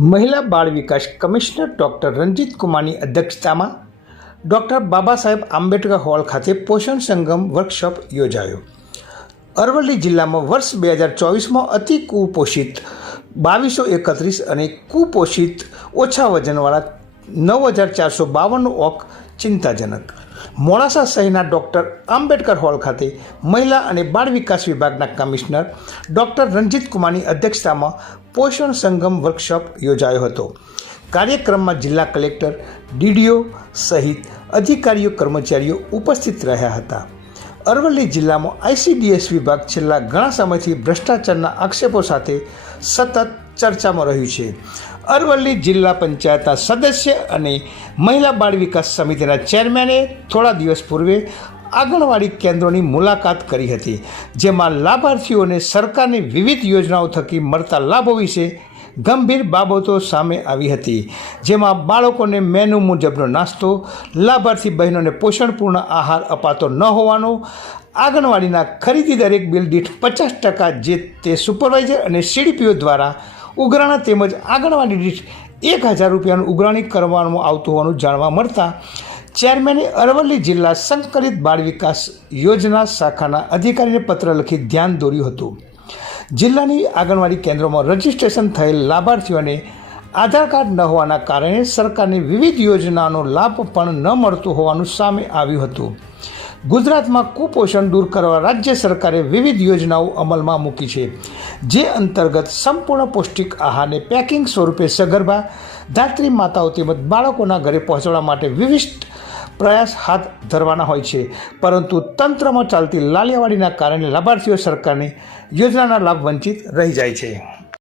મહિલા બાળ વિકાસ commissioner doctor Ranjit કુમારની અધ્યક્ષતામાં ડૉક્ટર બાબા સાહેબ આંબેડકર હોલ ખાતે પોષણ સંગમ વર્કશોપ યોજાયો. અરવલ્લી જિલ્લામાં વર્ષ બે હજાર ચોવીસમાં અતિ કુપોષિત બાવીસો એકત્રીસ અને કુપોષિત ઓછા વજનવાળા નવ હજાર ચારસો બાવનનો ઓક ચિંતાજનક. મોડાસા શહેરના ડૉક્ટર આંબેડકર હોલ ખાતે મહિલા અને બાળ વિકાસ વિભાગના કમિશનર ડૉક્ટર રણજીત કુમારની અધ્યક્ષતામાં પોષણ સંગમ વર્કશોપ યોજાયો હતો. કાર્યક્રમમાં જિલ્લા કલેક્ટર, ડીડીઓ સહિત અધિકારીઓ, કર્મચારીઓ ઉપસ્થિત રહ્યા હતા. અરવલ્લી જિલ્લામાં આઈસીડીએસ વિભાગ છેલ્લા ઘણા સમયથી ભ્રષ્ટાચારના આક્ષેપો સાથે સતત ચર્ચામાં રહ્યું છે. અરવલ્લી જિલ્લા પંચાયતના સદસ્ય અને મહિલા બાળ વિકાસ સમિતિના ચેરમેને થોડા દિવસ પૂર્વે આંગણવાડી કેન્દ્રોની મુલાકાત કરી હતી, જેમાં લાભાર્થીઓને સરકારની વિવિધ યોજનાઓ થકી મળતા લાભો વિશે ગંભીર બાબતો સામે આવી હતી, જેમાં બાળકોને મેનુ મુજબનો નાસ્તો, લાભાર્થી બહેનોને પોષણપૂર્ણ આહાર અપાતો ન હોવાનો, આંગણવાડીના ખરીદી દરેક બિલ દીઠ પચાસ ટકા જે તે સુપરવાઇઝર અને સીડીપીઓ દ્વારા ઉઘરાણા તેમજ આંગણવાડી દીઠ એક હજાર રૂપિયાનું ઉઘરાણી કરવામાં આવતું હોવાનું જાણવા મળતા ચેરમેને અરવલ્લી જિલ્લા સંકલિત બાળ વિકાસ યોજના શાખાના અધિકારીને પત્ર લખી ધ્યાન દોર્યું હતું. જિલ્લાની આંગણવાડી કેન્દ્રોમાં રજીસ્ટ્રેશન થયેલ લાભાર્થીઓને આધાર કાર્ડ ન હોવાના કારણે સરકારની વિવિધ યોજનાનો લાભ પણ ન મળતો હોવાનું સામે આવ્યું હતું. ગુજરાતમાં કુપોષણ દૂર કરવા રાજ્ય સરકારે વિવિધ યોજનાઓ અમલમાં મૂકી છે. જે અંતર્ગત સંપૂર્ણ પૌષ્ટિક આહારને પેકિંગ સ્વરૂપે સગર્ભા, ધાત્રી માતાઓ તેમજ બાળકોના ઘરે પહોંચાડવા માટે વિવિધ પ્રયાસ હાથ ધરવાના હોય છે. પરંતુ તંત્રમાં ચાલતી લાલિયાવાડીના કારણે લાભાર્થીઓ સરકારની યોજનાના લાભ વંચિત રહી જાય છે.